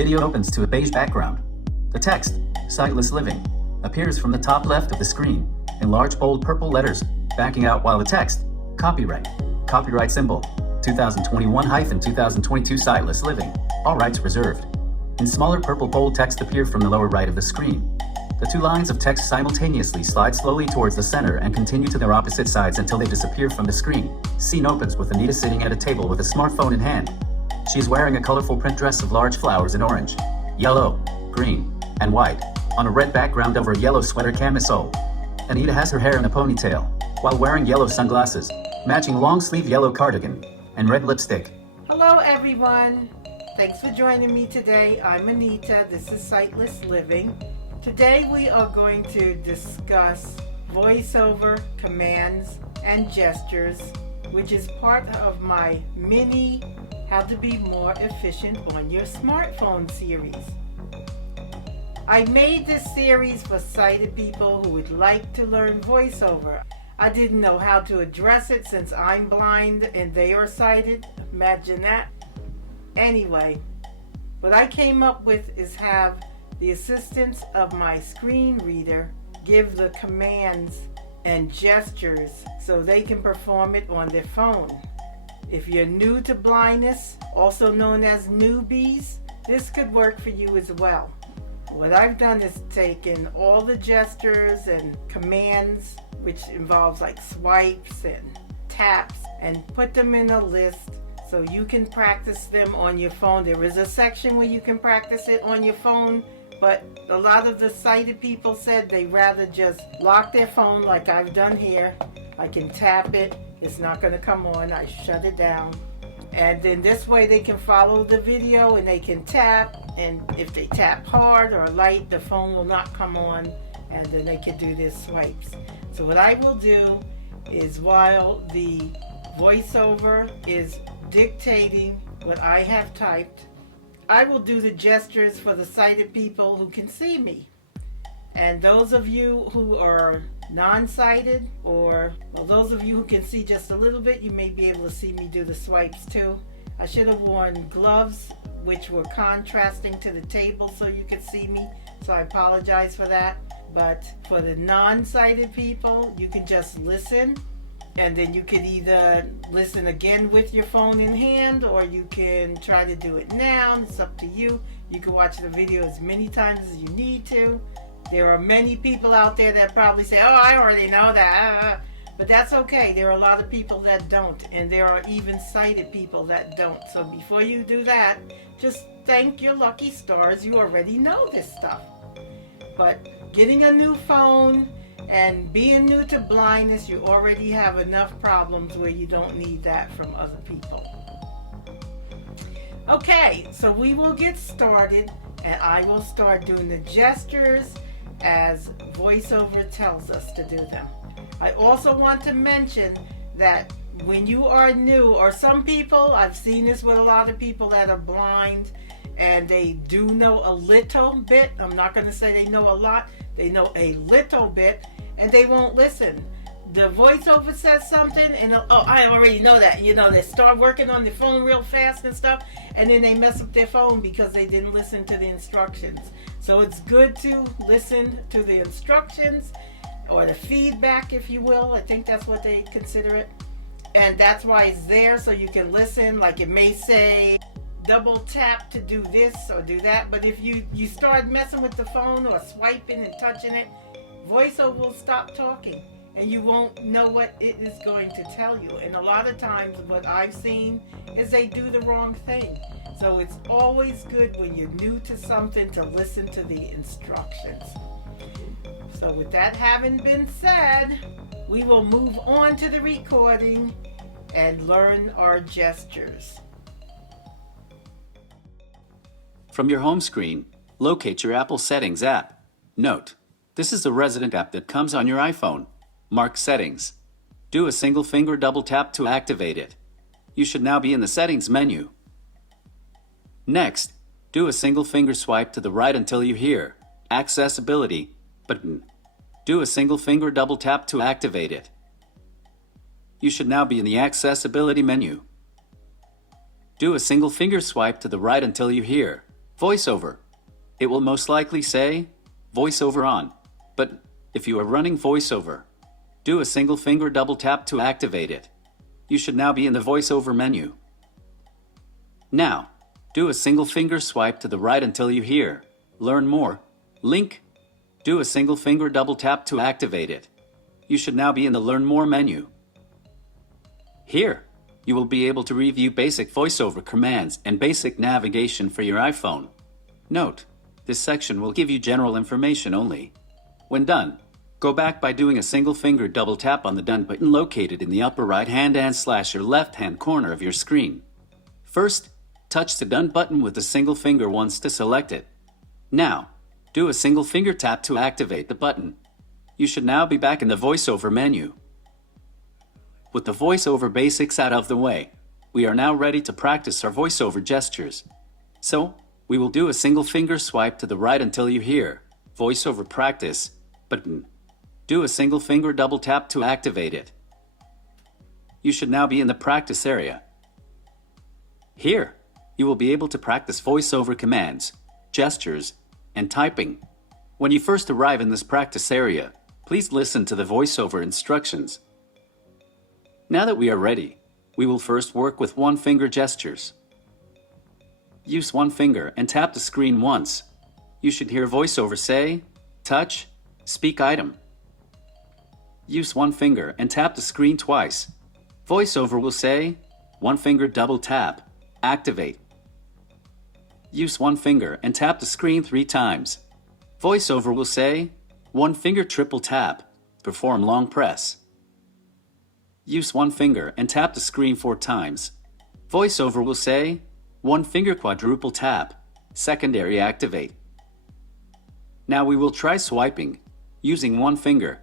video opens to a beige background. The text, Sightless Living, appears from the top left of the screen in large bold purple letters, backing out while the text, copyright symbol, 2021-2022 Sightless Living, all rights reserved, in smaller purple bold text appear from the lower right of the screen. The two lines of text simultaneously slide slowly towards the center and continue to their opposite sides until they disappear from the screen. Scene opens with Anita sitting at a table with a smartphone in hand. She's wearing a colorful print dress of large flowers in orange, yellow, green, and white, on a red background over a yellow sweater camisole. Anita has her hair in a ponytail, while wearing yellow sunglasses, matching long-sleeve yellow cardigan, and red lipstick. Hello everyone! Thanks for joining me today. I'm Anita. This is Sightless Living. Today we are going to discuss VoiceOver commands and gestures, which is part of my mini How to Be More Efficient on Your Smartphone series. I made this series for sighted people who would like to learn VoiceOver. I didn't know how to address it since I'm blind and they are sighted. Imagine that. Anyway, what I came up with is have the assistance of my screen reader give the commands and gestures so they can perform it on their phone. If you're new to blindness, also known as newbies, this could work for you as well. What I've done is taken all the gestures and commands, which involves like swipes and taps, and put them in a list so you can practice them on your phone. There is a section where you can practice it on your phone, but a lot of the sighted people said they rather just lock their phone like I've done here. I can tap it, it's not going to come on, I shut it down. And then this way they can follow the video and they can tap, and if they tap hard or light, the phone will not come on, and then they can do their swipes. So what I will do is, while the VoiceOver is dictating what I have typed, I will do the gestures for the sighted people who can see me. And those of you who are non-sighted, or well, those of you who can see just a little bit, you may be able to see me do the swipes too. I should have worn gloves which were contrasting to the table so you could see me, so I apologize for that. But for the non-sighted people, you can just listen, and then you could either listen again with your phone in hand, or you can try to do it now. It's up to you. You can watch the video as many times as you need to. There are many people out there that probably say, oh, I already know that. But that's okay. There are a lot of people that don't, and there are even sighted people that don't. So before you do that, just thank your lucky stars you already know this stuff. But getting a new phone and being new to blindness, you already have enough problems where you don't need that from other people. Okay, so we will get started, and I will start doing the gestures as VoiceOver tells us to do them. I also want to mention that when you are new, or some people, I've seen this with a lot of people that are blind, and they do know a little bit. I'm not going to say they know a lot. They know a little bit, and they won't listen. The VoiceOver says something, and oh, I already know that. You know, they start working on their phone real fast and stuff, and then they mess up their phone because they didn't listen to the instructions. So it's good to listen to the instructions, or the feedback, if you will. I think that's what they consider it. And that's why it's there, so you can listen. Like it may say, double tap to do this or do that. But if you start messing with the phone or swiping and touching it, VoiceOver will stop talking, and you won't know what it is going to tell you. And a lot of times what I've seen is they do the wrong thing. So it's always good when you're new to something to listen to the instructions. So with that having been said, we will move on to the recording and learn our gestures. From your home screen, locate your Apple Settings app. Note, this is the resident app that comes on your iPhone. Mark Settings. Do a single finger double tap to activate it. You should now be in the Settings menu. Next, do a single finger swipe to the right until you hear Accessibility button. Do a single finger double tap to activate it. You should now be in the Accessibility menu. Do a single finger swipe to the right until you hear VoiceOver. It will most likely say VoiceOver on, but if you are running VoiceOver, do a single finger double tap to activate it. You should now be in the VoiceOver menu. Now, do a single finger swipe to the right until you hear Learn More link. Do a single finger double tap to activate it. You should now be in the Learn More menu. Here, you will be able to review basic VoiceOver commands and basic navigation for your iPhone. Note, this section will give you general information only. When done, go back by doing a single finger double tap on the Done button located in the upper right hand and / your left hand corner of your screen. First, touch the Done button with the single finger once to select it. Now, do a single finger tap to activate the button. You should now be back in the VoiceOver menu. With the VoiceOver basics out of the way, we are now ready to practice our VoiceOver gestures. So, we will do a single finger swipe to the right until you hear VoiceOver Practice button. Do a single finger double tap to activate it. You should now be in the practice area. Here, you will be able to practice VoiceOver commands, gestures, and typing. When you first arrive in this practice area, please listen to the VoiceOver instructions. Now that we are ready, we will first work with one finger gestures. Use one finger and tap the screen once. You should hear VoiceOver say, Touch, Speak Item. Use one finger and tap the screen twice. VoiceOver will say, One finger double tap, Activate. Use one finger and tap the screen 3 times. VoiceOver will say, One finger triple tap, Perform long press. Use one finger and tap the screen 4 times. VoiceOver will say, One finger quadruple tap, secondary activate. Now we will try swiping, using one finger.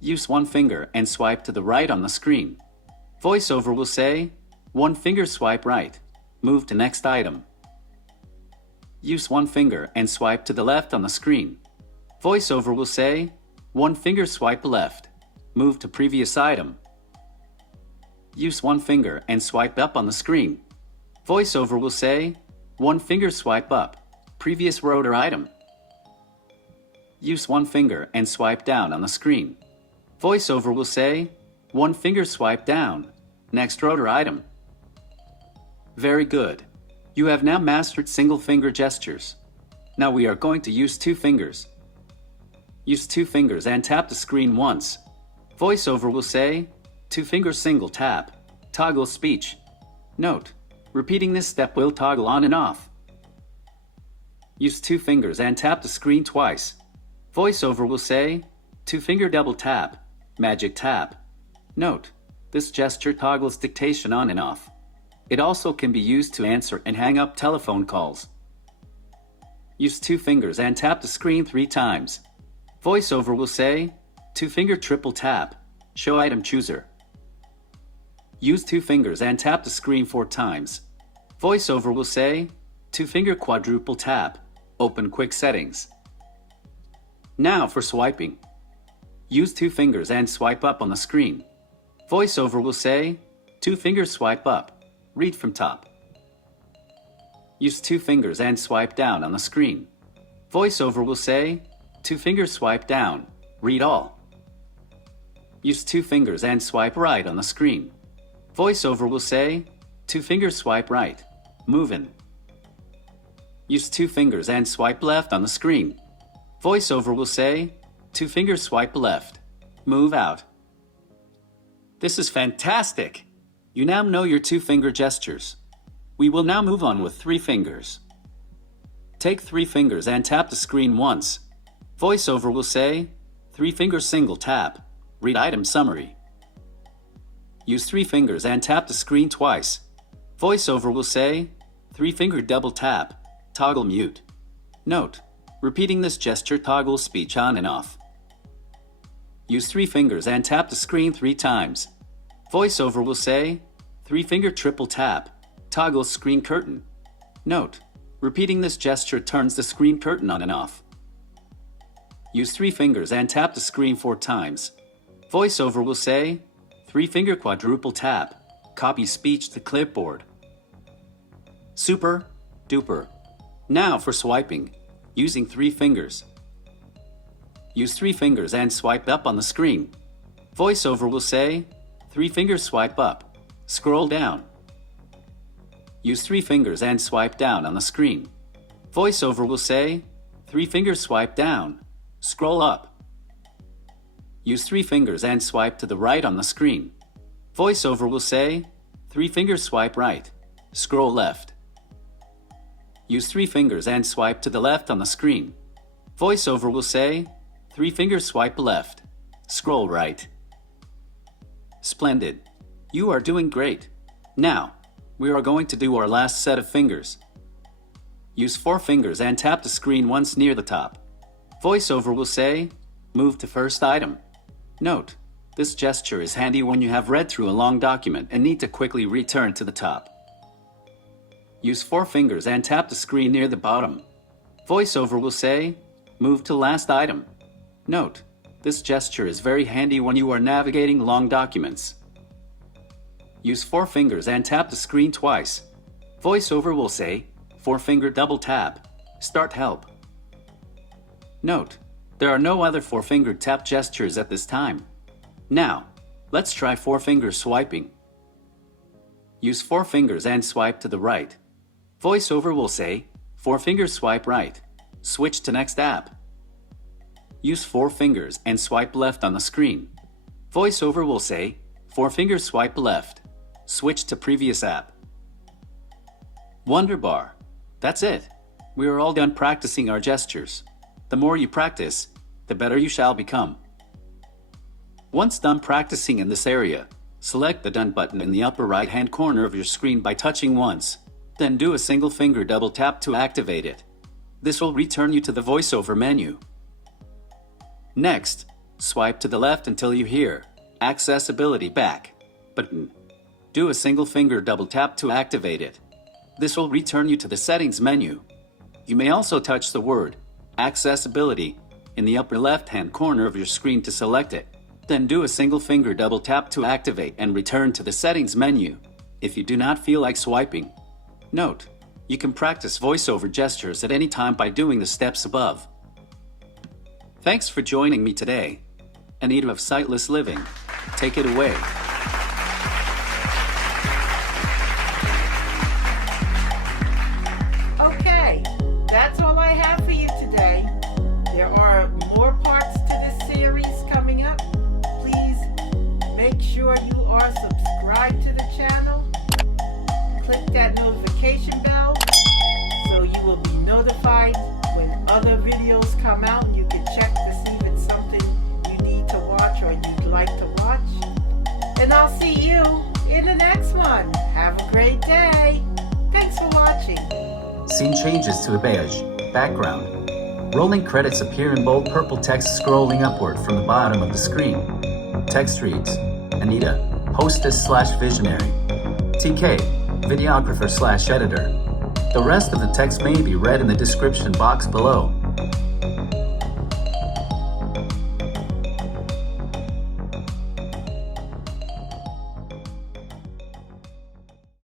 Use one finger and swipe to the right on the screen. VoiceOver will say, One finger swipe right, move to next item. Use one finger and swipe to the left on the screen. VoiceOver will say, One finger swipe left, move to previous item. Use one finger and swipe up on the screen. VoiceOver will say, One finger swipe up, previous road or item. Use one finger and swipe down on the screen. VoiceOver will say, One finger swipe down, next road or item. Very good. You have now mastered single finger gestures. Now we are going to use 2 fingers. Use 2 fingers and tap the screen once. VoiceOver will say, 2 finger single tap, toggle speech. Note, repeating this step will toggle on and off. Use 2 fingers and tap the screen twice. VoiceOver will say, 2 finger double tap, magic tap. Note, this gesture toggles dictation on and off. It also can be used to answer and hang up telephone calls. Use 2 fingers and tap the screen 3 times. VoiceOver will say, 2 finger triple tap, show item chooser. Use 2 fingers and tap the screen 4 times. VoiceOver will say, 2 finger quadruple tap, open quick settings. Now for swiping. Use 2 fingers and swipe up on the screen. VoiceOver will say, 2 finger swipe up, read from top. Use 2 fingers and swipe down on the screen. VoiceOver will say, 2 finger swipe down, read all. Use 2 fingers and swipe right on the screen. VoiceOver will say, 2 finger swipe right, move in. Use 2 fingers and swipe left on the screen. VoiceOver will say, 2 finger swipe left, move out. This is fantastic! You now know your 2 finger gestures. We will now move on with 3 fingers. Take 3 fingers and tap the screen once. VoiceOver will say, 3 finger single tap, read item summary. Use 3 fingers and tap the screen twice. VoiceOver will say, 3 finger double tap, toggle mute. Note, repeating this gesture toggles speech on and off. Use 3 fingers and tap the screen 3 times. VoiceOver will say, 3 finger triple tap, toggle screen curtain. Note, repeating this gesture turns the screen curtain on and off. Use 3 fingers and tap the screen 4 times. VoiceOver will say, 3 finger quadruple tap, copy speech to clipboard. Super! Duper. Now for swiping, using 3 fingers. Use 3 fingers and swipe up on the screen. VoiceOver will say, 3 fingers swipe up. Scroll down. Use 3 fingers and swipe down on the screen. VoiceOver will say, 3 fingers swipe down. Scroll up. Use 3 fingers and swipe to the right on the screen. VoiceOver will say, 3 fingers swipe right. Scroll left. Use 3 fingers and swipe to the left on the screen. VoiceOver will say, 3 fingers swipe left. Scroll right. Splendid. You are doing great. Now, we are going to do our last set of fingers. Use 4 fingers and tap the screen once near the top. VoiceOver will say, move to first item. Note, this gesture is handy when you have read through a long document and need to quickly return to the top. Use 4 fingers and tap the screen near the bottom. VoiceOver will say, move to last item. Note, this gesture is very handy when you are navigating long documents. Use 4 fingers and tap the screen twice. VoiceOver will say, 4-finger double tap. Start help. Note, there are no other 4-finger tap gestures at this time. Now, let's try 4-finger swiping. Use 4 fingers and swipe to the right. VoiceOver will say, 4-finger swipe right. Switch to next app. Use 4 fingers and swipe left on the screen. VoiceOver will say, 4-finger swipe left. Switch to previous app. Wonderbar. That's it. We are all done practicing our gestures. The more you practice, the better you shall become. Once done practicing in this area, select the Done button in the upper right-hand corner of your screen by touching once. Then do a single finger double tap to activate it. This will return you to the VoiceOver menu. Next, swipe to the left until you hear Accessibility Back button. Do a single finger double tap to activate it. This will return you to the Settings menu. You may also touch the word Accessibility in the upper left-hand corner of your screen to select it. Then do a single finger double tap to activate and return to the Settings menu if you do not feel like swiping. Note, you can practice VoiceOver gestures at any time by doing the steps above. Thanks for joining me today. Anita of Sightless Living, take it away. Okay, that's all I have for you today. There are more parts to this series coming up. Please make sure you are subscribed to the channel. Click that notification bell so you will be notified when other videos come out. You can check to see if it's something you need to watch or you'd like to watch. And I'll see you in the next one. Have a great day. Thanks for watching. Scene changes to a beige background. Rolling credits appear in bold purple text scrolling upward from the bottom of the screen. Text reads, Anita, hostess/visionary. TK, videographer/editor. The rest of the text may be read in the description box below.